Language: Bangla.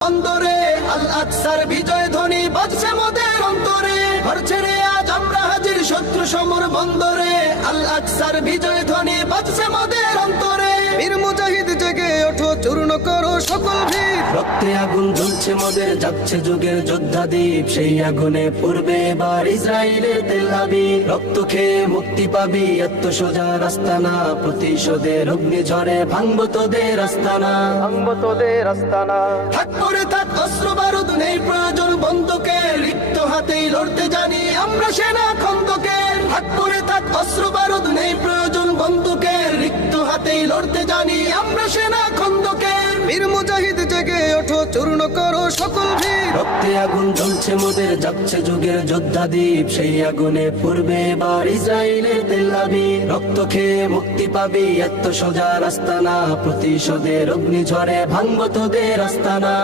অন্তরে আল আকসার বিজয় ধ্বনি বাজছে মোদের অন্তরে, ঘর ছেড়ে আজ আমরা হাজির শত্রু সমর বন্দরে। আল আকসার বিজয় ধ্বনি বাজছে মোদের অন্তরে। বীর মুজাহিদ জেগে ওঠো, চূর্ণ করো সকল ভিড়। রক্তে আগুন জ্বলছে মোদের, যাচ্ছে যুগের যোদ্ধা দ্বীপ। সেই আগুনে পূর্বে এবার ইসরায়েলের তেল আবিব। রক্ত খেয়ে মুক্তি পাবি, এত সোজা রাস্তা না। প্রতিশোধের অগ্নি ঝরে ভাঙবো তোদের আস্তানা, ভাঙবো তোদের আস্তানা। থাক করে থাক অস্ত্র বারুদ, নেই প্রয়োজন বন্দুকের। রিক্ত হাতেই লড়তে জানি আমরা সেনা খন্দকের। থাক করে থাক অস্ত্র বারুদ, নেই প্রয়োজন বন্দুকের। রিক্ত হাতেই লড়তে জানি আমরা সেনা খন্দকের। বীর মুজাহিদ জেগে ওঠো, চূর্ণ করো সকল ভিড়। রক্তে আগুন জ্বলছে মোদের, যাচ্ছে যুগের যোদ্ধা দ্বীপ। সেই আগুনে পূর্বে এবার ইসরায়েলের তেল আবিব। রক্ত খেয়ে মুক্তি পাবি, এত সোজা রাস্তা না। প্রতিশোধের অগ্নি ঝরে ভাঙবো তোদের আস্তানা।